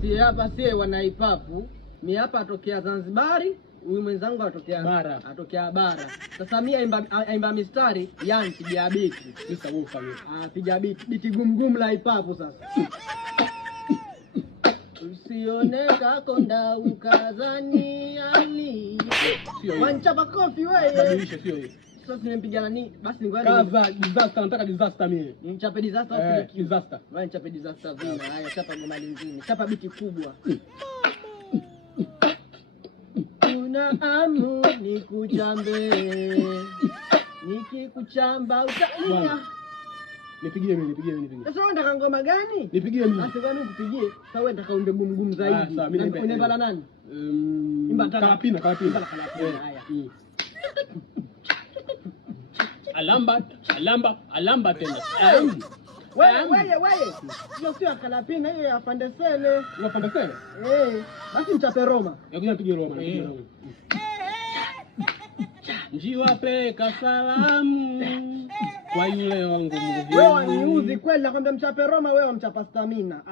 Si hapa sie wanaipapu. Mimi hapa atokea Zanzibari, huyu mwenzangu atokea bara. Atokea bara. Sasa mimi aimba mistari, yani piga biti. Sasa wewe ufanye. Piga biti gumgum la ipapu sasa. Usioneka konda ukazani ali. Wanchapa kofi wewe. Badilisha sio hiyo. Sasa nimempiga nani? Basi ngoja. Kaza disaster, nataka disaster mimi. Nichape disaster au fiki? Disaster. Wewe nichape disaster vina. Haya chapa ngoma lingine. Chapa biti kubwa. Una amu nikuchambe. Nikikuchamba utalia. Nipigie mimi. Sasa wewe unataka ngoma gani? Nipigie mimi. Sasa wewe nikupigie. Sasa wewe unataka umbe gumgum zaidi. Sawa, mimi unaimba la nani? Imba kalapina. Haya. Alamba tena. Wewe. Hiyo sio kalapina, hiyo ya Fandesele. Una Fandesele? Basi mchape Roma. Yakuja nipige Roma. Njiwapeka salamu kwa yule wangu mgeni. Wewe waniuzi kweli, nakwambia mchape Roma, wewe wamchapa Stamina.